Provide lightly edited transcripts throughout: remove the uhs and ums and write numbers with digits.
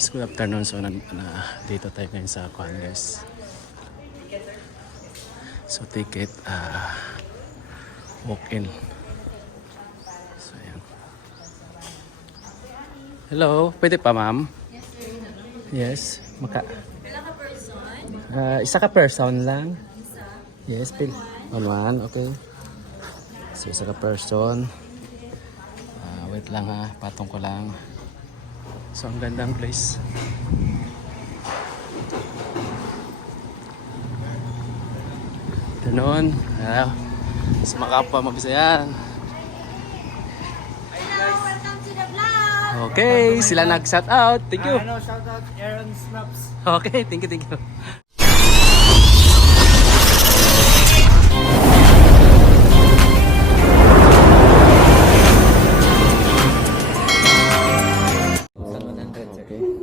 Guys, good afternoon. So dito tayo ngayon sa kuhan guys. So ticket walk in. So ayan. Hello, pwede pa ma'am? Yes, maka. Isa ka person lang? Yes, pil. One, okay. So isa ka person. Wait lang ha, patong ko lang. So ang gandang place. Ito noon. Sa makapwa mabisayan. Welcome to the vlog! Okay, sila nag-shout out. Thank you. Shout out Aaron Snaps. Okay, thank you, thank you.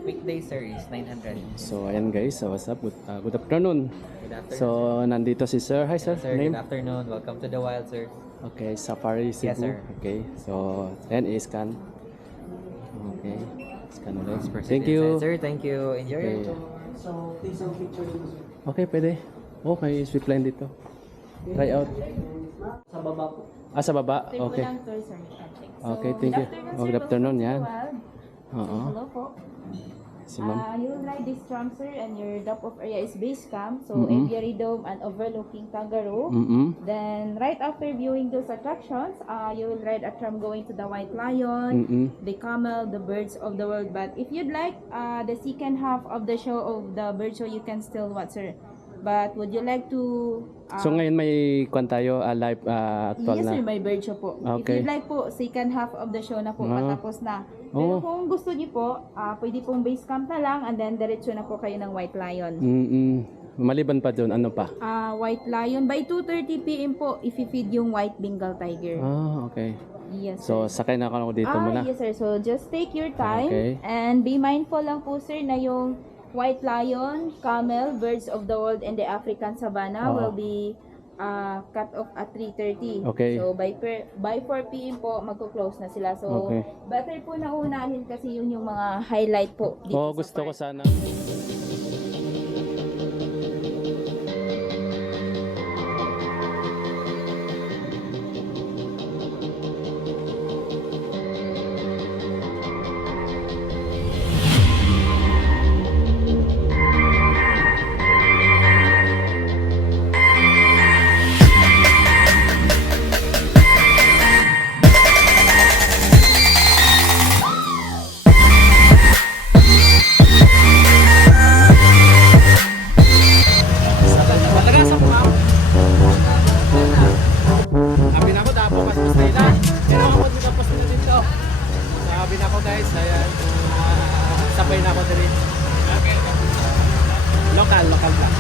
Weekday sir is 900. So ayan guys, so what's up? Good afternoon. Good afternoon. So nandito si Sir. Hi Sir. Sir, Name? good afternoon. Welcome to the wild, sir. Okay, Safari Cebu. Yes, sir. Okay, so ayan i-scan. Okay, scan ulit. Proceed Thank you. inside, sir. Thank you. Enjoy Okay. your tour. So, please take picture dito, sir. Okay, pwede. Okay, sweet line dito. Try out. Sa baba po. Sa baba? Okay. Okay, thank you. Good afternoon, yan. Oo. Hello po. Si ma'am. You will ride this tram, sir, and your drop-off area is base camp, so Mm-mm. aviary dome and overlooking Kangaroo. Mm-mm. Then, right after viewing those attractions, you will ride a tram going to the White Lion, Mm-mm. the Camel, the Birds of the World. But if you'd like, the second half of the show of the bird show, you can still watch, sir. But would you like to... So ngayon may kwan tayo, live actual yes, na. sir, may bird show po. Okay. If you'd like po, second half of the show na po, Ah. patapos na. Pero Oh. kung gusto niyo po, pwede pong base camp na lang and then diretso na po kayo ng White Lion. Mm-mm. Maliban pa doon, ano pa? White Lion, by 2:30 p.m. po, i-feed yung White Bengal Tiger. Okay. Yes, So sir. sakay na ako dito muna. Yes, sir. So, just take your time Okay. and be mindful lang po, sir, na yung White Lion, Camel, Birds of the World, and the African Savannah Oo. will be cut off at 3:30. Okay. So, by 4 p.m. po, magko-close na sila. So, Okay. better po na unahin kasi yun yung mga highlight po dito Oo, sa gusto ko park. sana. Malagasan po ma'am. Sabi na ko, dapo mas gusto nila. Pero ako tapos na dito. Sabi na ko guys, ayan. Sabay na ako dito. Local lang.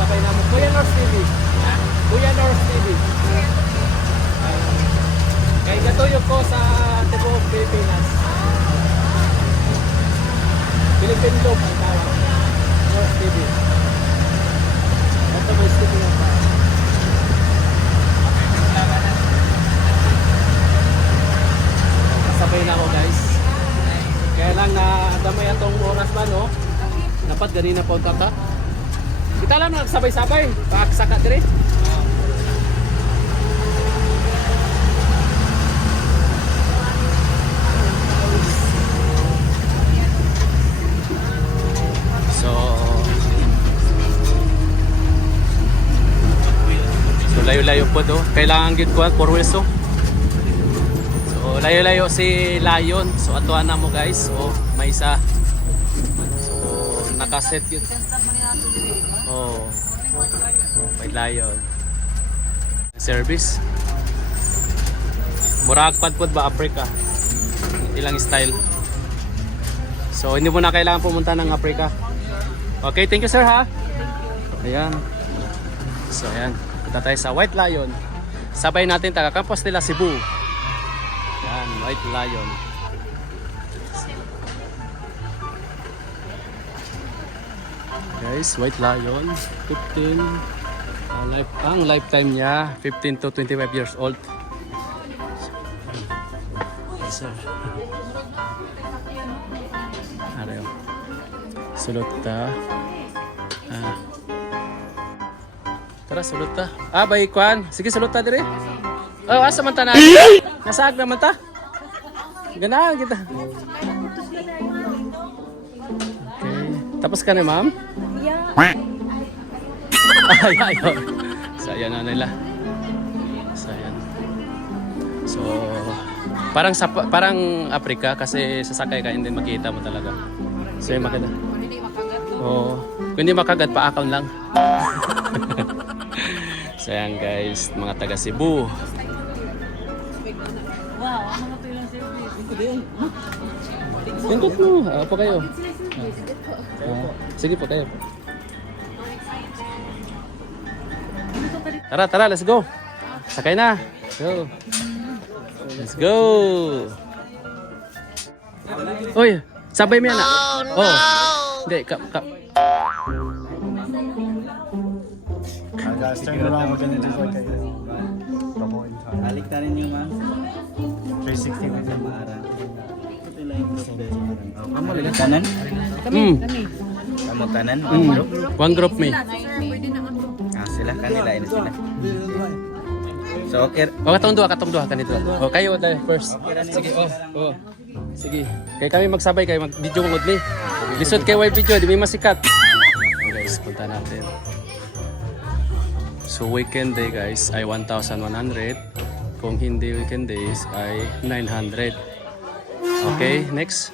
Sabay na mo. Kuya North TV. Kuya North TV. Kaya gatuyog ko sa Tibuok, Pilipinas. Philippine Loop ang tawag. North TV. Ito may TV na pa. Kasabay na ako guys. Kaya lang na damay atong oras ba no? Dapat ganina pa unta ka. Kita lang nagsabay-sabay. Pagsaka diri. So layo-layo po to. Kailangan gid ko 4 wheels to. So layo-layo si Lion. So atuan na mo guys. So may isa. So nakaset yun. Oh. May Lion. Service. Murag padpod ba Africa? Ilang style. So hindi mo na kailangan pumunta ng Africa. Okay, thank you sir ha. Ayan. So ayan. Punta tayo sa White Lion. Sabay natin taga Campos nila Cebu. Yan, White Lion. Guys, White Lion, 15 ang lifetime niya 15 to 25 years old. sir. Ano yun? Sulot ta. Tara, sulot ta. Bay, kwan. Sige, sulot ta dire. Oh, asa man ta na? Nasaag naman ta. Ganahan kita. Okay. Tapos ka na, ma'am? Yeah. Ay. So, ayan na nila. So, ayan. So, parang Africa kasi sasakay ka hindi makita mo talaga. So, yung maganda. Oo. Kung hindi makagat, pa-account lang. So, ayan guys, mga taga Cebu. Tungkot mo. Apa kayo? Sige po kayo. Tara, let's go. Sakay na. Go. Let's go. Uy, sabay mo yan. Oh. Hindi, kap. Turn around ganito sa kayo. Balik na rin yung 360 na siya. Kamu lagi kanan? Kamu kanan? One group me. Sila kanila ini sila. So okay. Katong duha kanito. Kayo tayo first. Sige, oh. Sige. Kaya kami magsabay kayo mag-video mangod ni. Lisod kay wide video, di may masikat. Guys, punta natin. So weekend day guys ay 1,100. Kung hindi weekend days ay 900. Okay, next.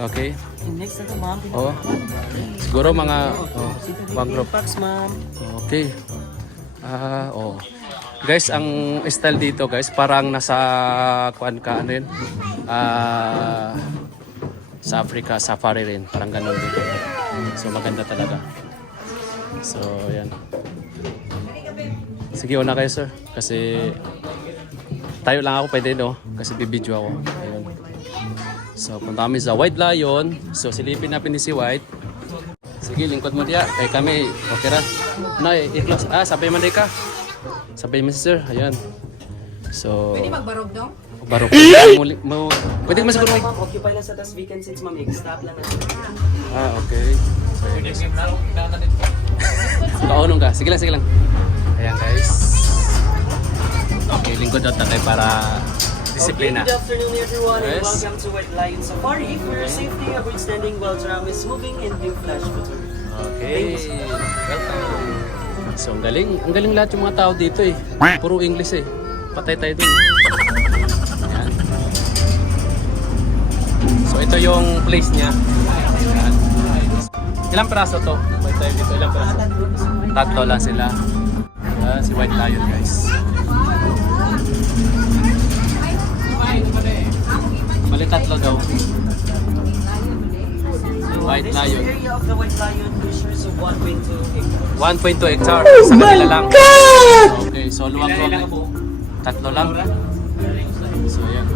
Okay. Next na to, ma'am. Oh. Siguro mga one group. Packs, ma'am. Okay. Guys, ang style dito guys, parang nasa kuan ka rin. Sa Africa, safari rin. Parang ganun dito. So maganda talaga. So, yan. Sige, una kayo sir. Kasi tayo lang ako pwede no. Kasi bibidyo ako. Ayun. So, punta kami sa White Lion. So, silipin natin ni si White. Sige, lingkod mo diya. Kaya kami, okay ra. Nay, i-close. Sabay man ka. Sabay mo sir. Ayan. So, pwede magbarog dong? Barog. Pwede ka masiguro. Ma'am, occupy lang sa tas weekend seats, ma'am. I-stop lang natin. Okay. So, kaunong ka. Sige lang. Ayan guys. Okay, lingkod daw tayo para disiplina. Good afternoon everyone and Yes. welcome to White Lion Safari. For your safety, avoid standing while tram is moving and do flash photo. Okay. So, ang galing lahat yung mga tao dito eh. Puro English eh. Patay tayo dun. Ayan. So, ito yung place niya. Ayan. Ilang peraso to? Wait tayo dito. Ilang peraso? Tatlo lang sila. Ayan, si White Lion guys. Bali tatlo daw. White This Lion. is the area of the White Lion measures of 1.2 acres. 1.2 hectare. Sa kanila lang. Okay, so luwag-luwag. Tatlo lang. So, yan.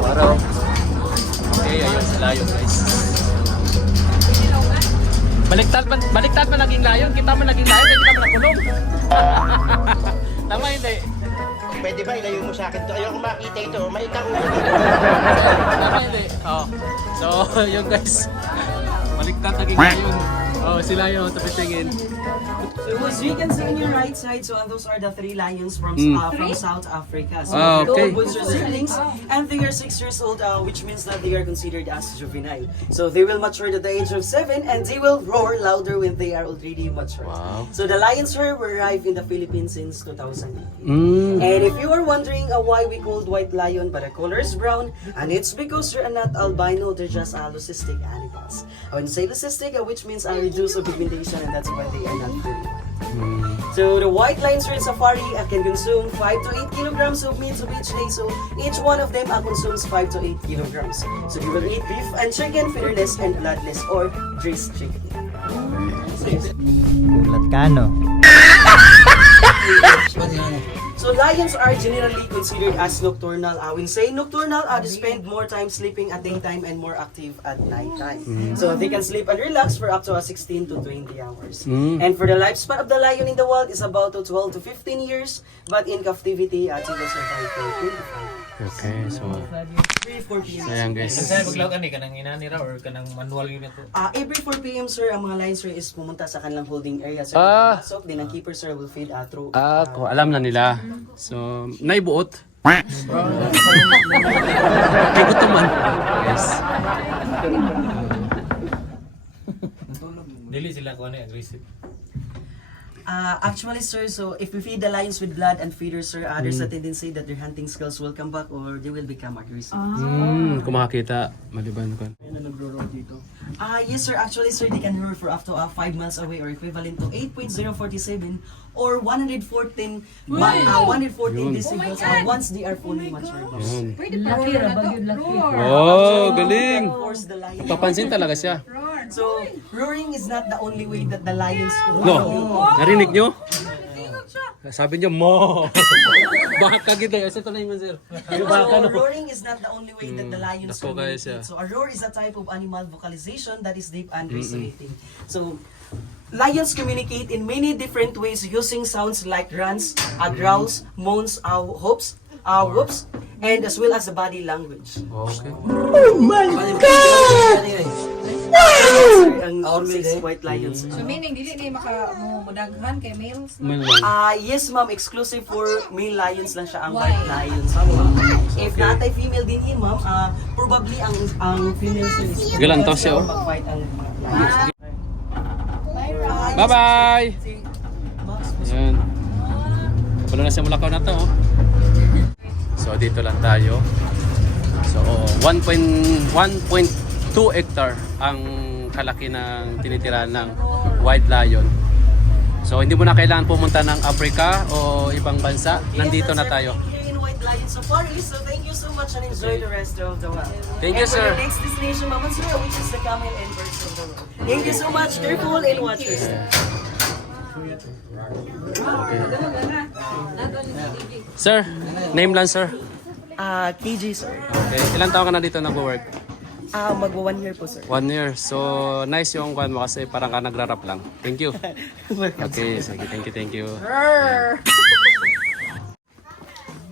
Araw. Okay, ayun si Lion guys. Baliktad pa naging Lion. Kita mo naging Lion, kaya kita mo nakulong. Tama hindi. Pwede ba ilayo mo sa akin to? Ayoko makita ito. May kaulo. Tama hindi. Oh. So, yun guys. Baliktad naging Lion. Oh, si Lion, tapos tingin. So as you can see on your right side, so those are the 3 lions from South Africa. So Okay. those are siblings, and they are 6 years old, which means that they are considered as juvenile. So they will mature at the age of 7, and they will roar louder when they are already mature. Wow. So the lions here were arrived in the Philippines since 2008. Mm. And if you are wondering why we called white lion but the color is brown, and it's because they're not albino, they're just leucistic animals. When you say leucistic, which means reduced pigmentation, and that's why they are not blue. So the white lions here in safari can consume 5 to 8 kilograms of meat of each day. So each one of them consumes 5 to 8 kilograms. So you will eat beef and chicken, featherless and bloodless, or dressed chicken. Kulat ka no? So So lions are generally considered as nocturnal. When say nocturnal, they spend more time sleeping at daytime and more active at nighttime. So they can sleep and relax for up to 16 to 20 hours. And for the lifespan of the lion in the wild is about 12 to 15 years, but in captivity, it will survive for 25. Okay, so 4 p.m. ayan guys. Saan maglaw ka ni kanang inanira or kanang manual yun ito? Every 4 p.m. sir, ang mga lions sir is pumunta sa kanilang holding area sir. So, then ang keeper sir will feed through. Ko alam na nila. So, naibuot. Igutom man. Yes. Dili sila ko ano aggressive. Actually sir, so if we feed the lions with blood and feeders sir, there's a tendency that their hunting skills will come back or they will become aggressive. Kung makakita, maliban ko. Yes sir, actually sir, they can roar for up to 5 miles away or equivalent to 8.047 or 114 decibels once they are fully matured. Oh, galing. Of course, the lion. Papansin talaga siya. So, roaring is not the only way that the lions No, narinig nyo? Sabi niya, mo. Bakit kagita? Ito na yung sir. So, roaring is not the only way that the lions Dako kayo siya. communicate. So, a roar is a type of animal vocalization that is deep and resonating. So, lions communicate in many different ways using sounds like grunts, growls, moans, whoops, and as well as the body language. Okay. Ang always white lions. So meaning dili ni mudaghan kay males. Yes ma'am, exclusive for male lions lang siya ang white lions. If natay female din yun ma'am, probably ang female is Galantos siya, oh. mag-fight ang lions. Bye-bye! Ayan. Puno na siya Mulakaw na to. Oh. So dito lang tayo. So 1.2 hectare ang kalaki ng tinitirahan ng white lion. So hindi mo na kailangan pumunta ng Africa o ibang bansa. Nandito na tayo. Here in White Lion Safari, so thank you so much and enjoy the rest of the world. Thank you, And for sir. the next destination, Mama Sir, which is the camel and birds of the world. Thank you so much. Careful and watch your step. Sir, name lang sir. KJ sir. Okay, ilang taon ka na dito nag-work? Magwa 1 year po sir. 1 year. So, nice yung kwan mo kasi parang ka nagra-rap lang. Thank you. Okay, sige. Thank you.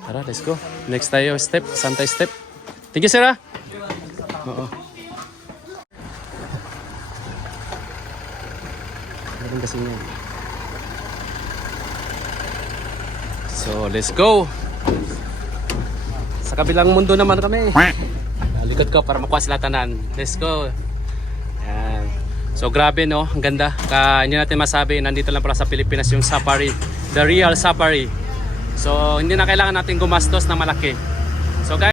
Tara, let's go. Next tayo, step. Santay step. Thank you, sir. Oo. Meron kasi niya. So, let's go. Sa kabilang mundo naman kami. Likod ko para makuha sila tanan. Let's go. Ayan. So grabe no, ang ganda. Hindi natin masabi, nandito lang pala sa Pilipinas yung safari. The real safari. So hindi na kailangan natin gumastos na malaki. So guys,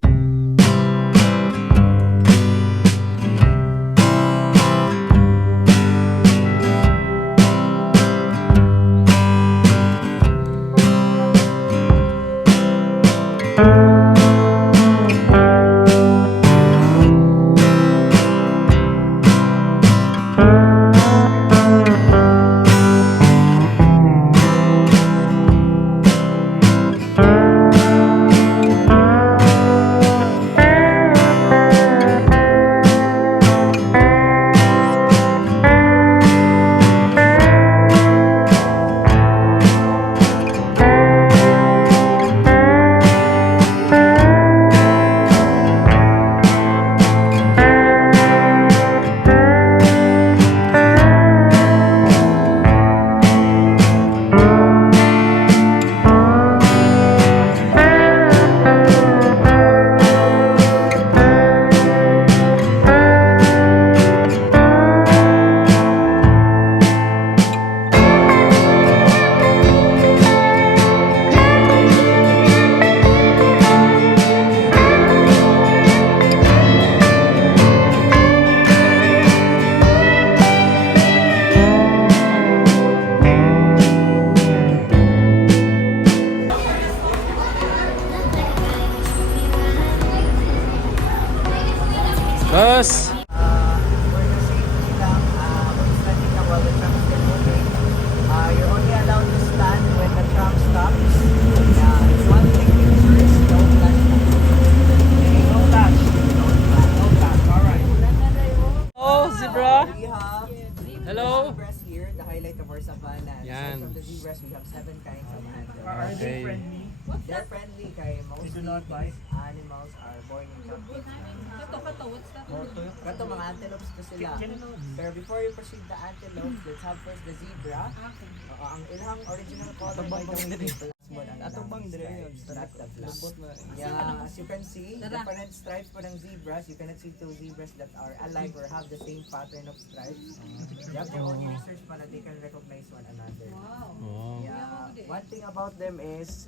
boss. You're only allowed to stand when the tram stops. the zebras, we have 7 kinds of antelopes. Are they Okay. friendly? They're friendly kay most do not these bite? animals are born in captivity. What's that? Kato mga antelopes to sila. Pero before you proceed the antelopes, let's have first the zebra. Ang ilang original color by the way is the last one. Atong bang stripes, not the black. Yeah, as you can see, different stripes po ng zebras. You cannot see 2 zebras that are alike or have the same pattern of stripes. You have to only research para they can recognize one another. Oh. Yeah, one thing about them is,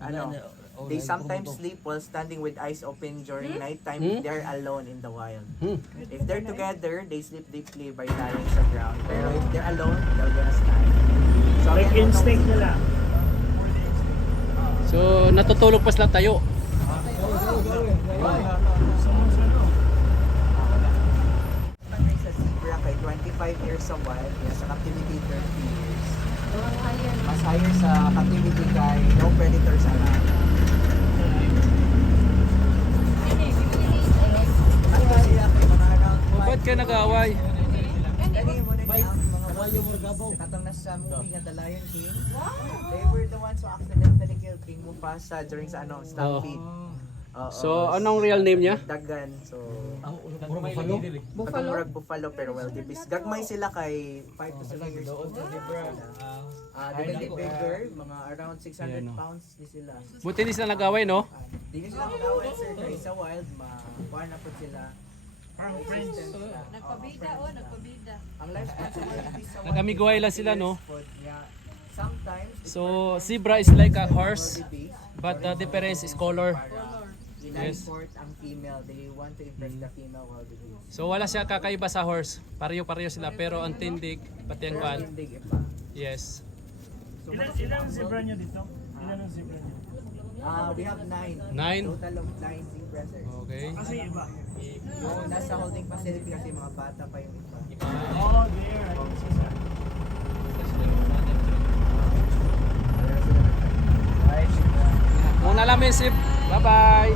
they sometimes sleep while standing with eyes open during nighttime if they're alone in the wild. If they're together, they sleep deeply by lying sa ground. Pero if they're alone, they're gonna stand. So, like instinct nila. So natutulog pa sila tayo. Sa zebra kay 25 years sa wild, yeah, sa captivity 30 years. Mas higher sa captivity kay no predators around. Ano sila kay mga around Ba't ka nag-aaway? Kani mo na ang mga katong nasa movie nga The Lion King. They were the ones who accidentally killed King Mufasa during sa stampede. So anong real name niya? Dagan. So Buffalo? Buffalo? Buffalo pero well dibis. Gagmay sila kay 5 to 7 years old. They can be bigger, mga around 600 pounds ni sila. Buti hindi sila nag-away, no? Di sila mag-away sir kay sa wild, makuha na po sila. Nagpabida, nagpabida. Ang lifespan sa wild is sa Nag-amiguay lang sila, no? Yeah. Sometimes So zebra is like a horse, but the difference is color. Yes. Yes. Ang female, they want to impress the female wildebeest. So wala siya kakaiba sa horse. Pareho-pareho sila pero ang tindig pati ang Pero kwan. hindi iba. Yes. So, Ilang zebra nyo dito? Ilan ang zebra nyo? we have 9. 9? Total of 9 zebras. Sir. Okay. Kasi iba. Yung nasa holding facility kasi mga bata pa yung iba. Oh, there. Muna lang si bye-bye.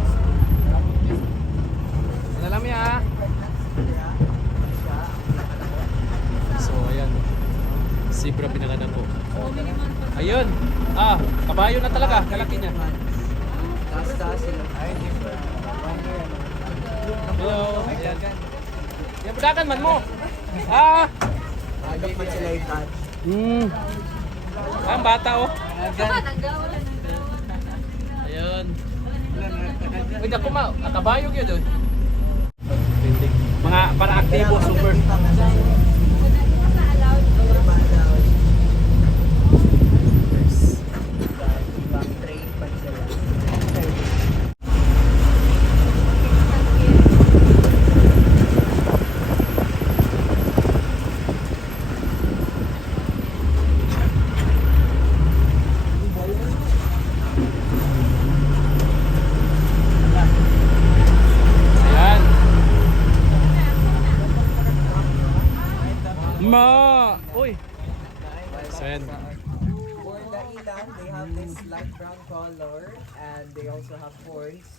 Muna lang ha. So ayan. Zebra pinanganak ko. Ayun. Kabayo na talaga, kalaki niya. Taas sila. Hello. Yan budakan man mo. Agad pa sila i-touch. Ang bata oh. Ayun. Uy, naku ma, kabayo yun doon. Mga para aktibo, super. Train pa sila. Ayan. Ma! Uy! So ayan. For the ilan, they have this light brown color and they also have horns.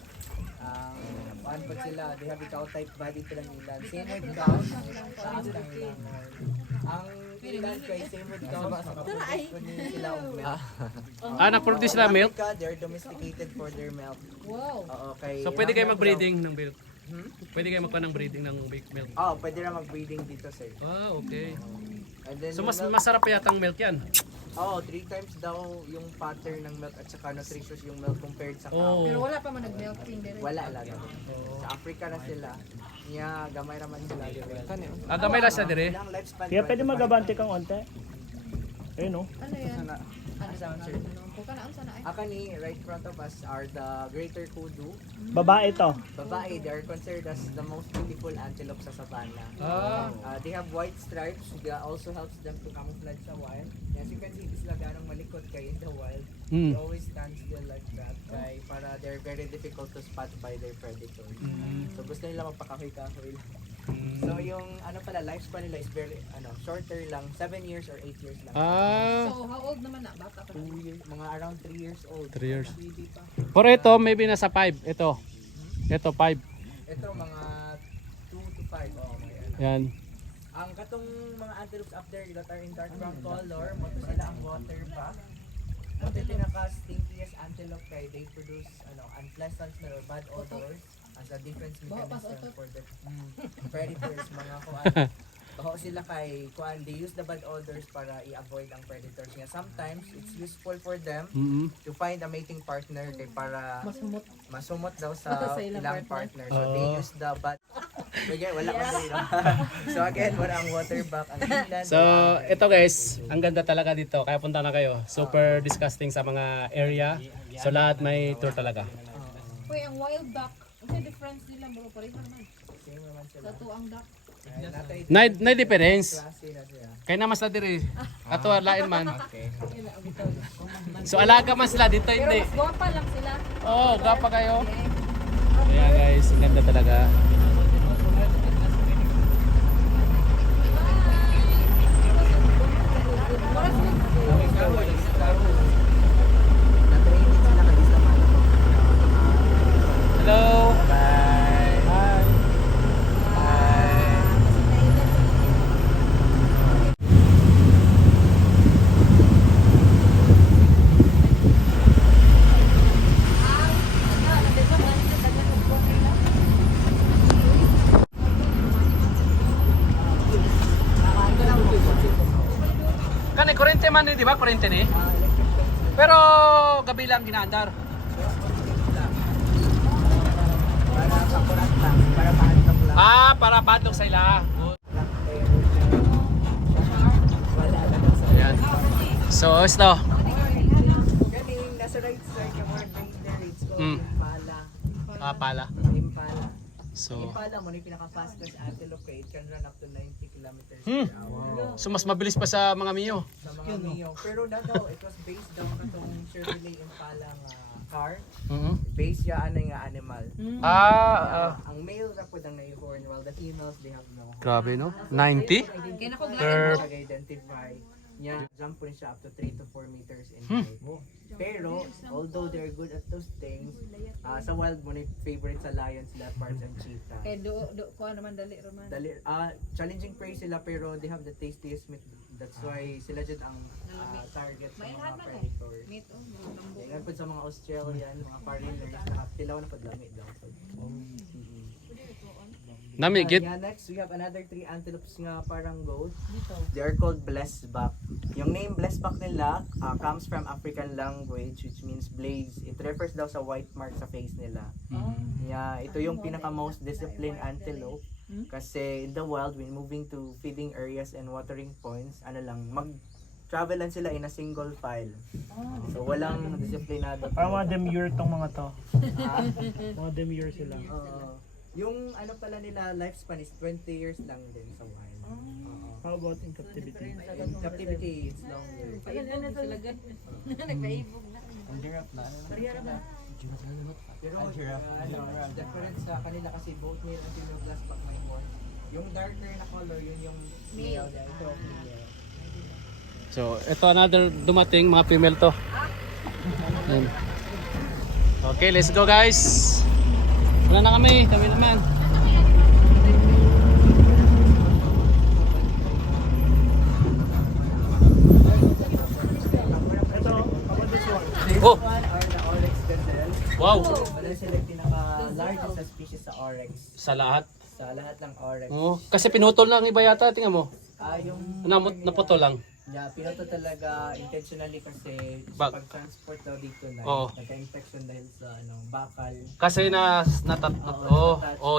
Paan pa sila? They have the cow type body to ng ilan. Same with cows. Taas ng ilan horn. Ang ilan kay same with cows. Makaproduce po din sila of milk. Nag-produce sila milk? Africa, they're domesticated for their milk. Wow. Oo, kay So pwede kayo mag-breeding ng milk? Pwede kayo magpa ng breeding ng milk? Pwede na mag-breeding dito, sir. Okay. And then So yung mas milk- masarap pa yata ang milk yan? 3 times daw yung pattern ng milk at saka nutritious yung milk compared sa Oh. cow. Pero wala pa man nag-milk cream dire. Wala lang. Sa Africa na sila. Niya, gamay raman sila. Gamay lang siya dire? Ilang lifespan? Kaya pwede 25. magabante kang onte. Ayun no? Ano yan? Ano sa sir? Kuka na unsa na ay? Akani, right front of us are the greater kudu. Babae to. Babae, they are considered as the most beautiful antelope sa savannah. They have white stripes. That also helps them to camouflage sa wild. As you can see, di sila ganong malikot kay in the wild. They always stand still like that. Kay para they're very difficult to spot by their predators. So gusto nila magpakahoy-kahoy lang. So yung lifespan nila is very shorter lang, 7 years or 8 years lang. So how old naman na? Bata pa. 2 years, mga around 3 years old. 3 years. Baby pa. Pero ito, maybe nasa 5. Ito. Ito, 5. Ito mga 2 to 5. May Yan. Ang katong mga antelopes up there that are in dark brown color, mo to sila ang water buck. Ang pinaka-stinkiest antelope kay they produce unpleasant smell or bad odors as a defense mechanism for the predators, mga kuan. Baho sila kay kuan, they use the bad odors para i-avoid ang predators nga. Sometimes it's useful for them to find a mating partner kay para masumot daw sa ilang partner. So they use the bad Again, wala man dito. So again, wala ang waterback ang inland. So, ito guys, ang ganda talaga dito. Kaya punta na kayo. Super disgusting sa mga area. So, lahat may tour talaga. Uy, ang wild duck. Ano difference nila bro? Pareho naman. Same naman sila. Sa tuang duck. Na difference. Klase na siya. Kaya naman sa diri. Ato lain man. Okay. So, alaga man sila dito Pero hindi. mas gwapa lang sila. Oo, gapa kayo. Ayan guys, ang ganda talaga. Na-training sila kay sa mga Hello. Bye. Bye. Kani kurente man ni, di ba? Kurente ni. Pero gabi lang ginaandar. Para kapurat lang, para pahanap lang. Ah, para padlok sa ila. Wala lang sa Ayan. So, ito. galing, nasa right side yung word there, it's called Mm. Impala. Ah, pala. Impala. So, Impala mo na yung pinaka-fastest antelope kay it can run up to 90 kilometers Hmm. per hour. so mas mabilis pa sa mga Mio. Sa mga Mio. Pero na daw, it was based down katong Chevrolet Impala nga car. Based ya ano nga animal. Ang male na po ang na-horn while the females they have no. Grabe no? 90? Kaya na ko Per... Identify niya jump po rin siya up to 3 to 4 meters in height. Pero although they're good at those things, sa wild mo na favorite sa lions, leopards and cheetah. Kaya do ko naman dali roman. Challenging prey sila pero they have the tastiest meat. That's why sila dyan ang target sa mga predators. Meat oh, lambo. Yan po sa mga Australian, mga foreigners, nakapilaw na padlamit daw. Namigit. Yeah, next we have another 3 antelopes nga parang goat. They are called blessback. Yung name blessback nila comes from African language which means blaze. It refers daw sa white mark sa face nila. Yeah, ito yung pinaka most disciplined antelope kasi in the wild when moving to feeding areas and watering points, mag-travel lang sila in a single file. So walang disiplinado. Parang mga demure tong mga to. Ah, Mga demure sila. yung ano pala nila lifespan is 20 years lang din sa wild. How about in captivity? In captivity it's longer. Paibog na sila gan. Nagpaibog na. Pero different sa kanila kasi both male and female glassback may horn. Yung darker na color yun yung male. Ito female. So, ito another dumating mga female to. Ayan. Okay, let's go guys. Wala na kami naman. Ito, how about this one? This Oh. one are the oryx gazelle. Wow. Wala sila yung pinaka-largest na species sa oryx. Sa lahat. Sa lahat ng oryx. Oh, kasi pinutol lang iba yata, tingnan mo. Yung Naputol lang. yeah, pinoto talaga intentionally kasi sa Bag. pag-transport daw dito na Oo. nagka-infection dahil sa bakal. Kasi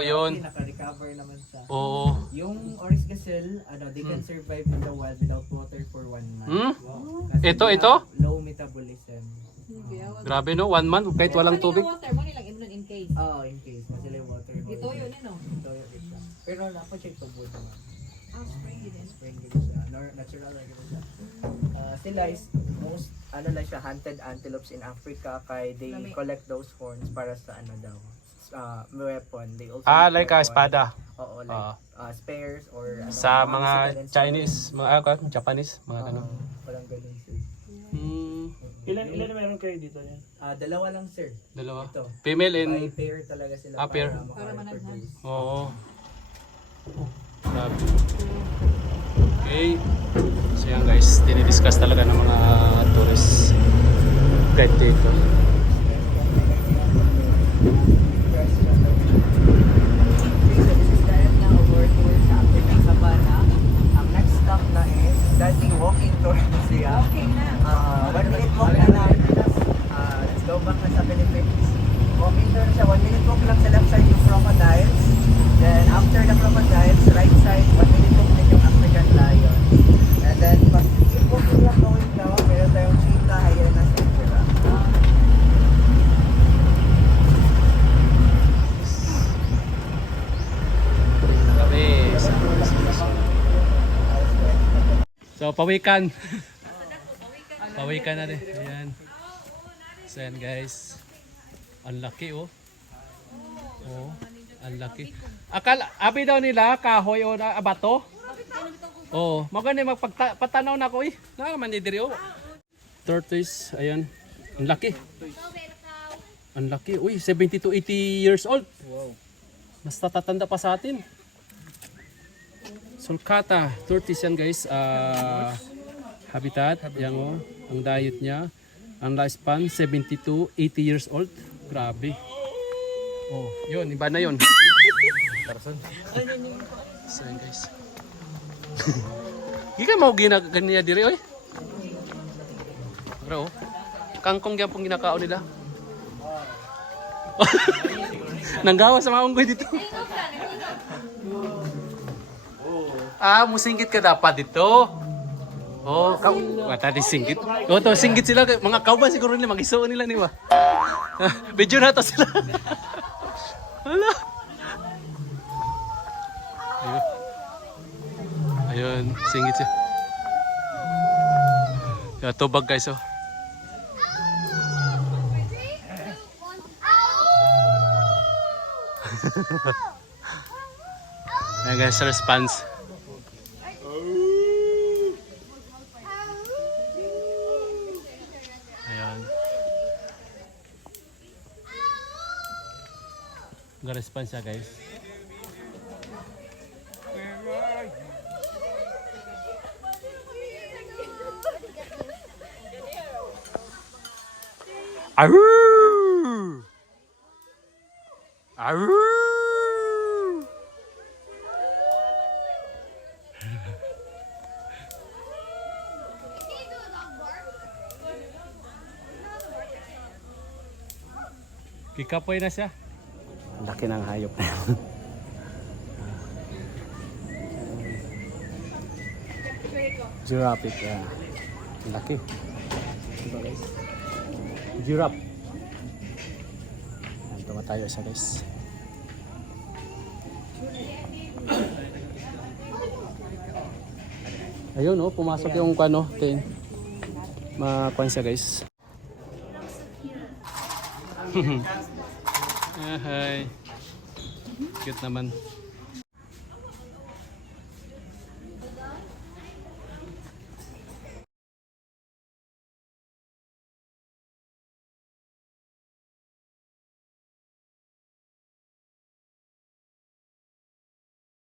yun. Naka-recover naman siya. Oo. Yung oryx gazelle, they can survive in the wild without water for 1 month. Hmm? Kasi Ito, they ito? have low metabolism. Grabe no, 1 month kahit walang tubig. Water mo nilang inon in case. In case, mas sila yung water. Ito yun no. Toyo siya. Pero napacheck to board naman. Spring din. Spring din siya. Natural lang din siya. Sila is most, siya, hunted antelopes in Africa kay they collect those horns para sa weapon. They also make Like weapons. espada. Oo, like spares or Sa mga mga physical Chinese, Japanese, mga ganun. Walang ganun sir. Ilan meron kayo dito yan? Dalawa lang sir. Dalawa. Ito. Female By and pair talaga sila pair. Para managhan. oo. Grabe. Okay. So yan guys, dinidiscuss talaga ng mga tourists guide dito. So this is the end na over tour sa African Savannah. Ang next stop na is dating walking tour siya. 1 minute walk na lang. Let's go back na sa Philippines. Walking tour siya. 1 minute walk lang sa left side yung crocodiles. Then after the crocodiles, right side, 1 minute walk din yung African lion. And then pag keep walking lang going down, meron tayong cheetah, hyenas, and giraffe. So, pawikan. Pawikan na rin. Ayan. So, yan guys. Ang laki oh. Oh, ang laki. Akala, abi daw nila, kahoy o bato. Oh, maganda magpatanaw na ko eh. Nakaman ni diri oh. Tortoise, ayan. Ang laki. Ang laki. Uy, 70 to 80 years old. Wow. Mas tatatanda pa sa atin. Sulcata, tortoise yan guys. Habitat, yan oh. Ang diet niya. Ang lifespan, 70 to 80 years old. Grabe. Oh, yun, iba na yun. So yan guys. Hindi ka mau ganyan diri oy. Bro, kangkong yan pong ginakaon nila. Nanggawa sa mga unggoy dito. Musingkit ka dapat dito. Oh, wata di singgit. Oh, to singgit sila mga kauban siguro nila mag-isuon nila ni ba. Video na to sila. Hala. Ayun, singgit siya. Yeah, tubag guys oh. Ayan guys, response. Ayan. Nag-response siya guys. Arrrrrrrr! Arrrrrrrr! Kikapoy na siya. Laki ng hayop na yun. Giraffe ito. Laki. Diba guys? Giraffe. Ayan, tumatayo siya guys. Ayun oh, pumasok yung kano kay makuan siya guys. Hi. Cute naman.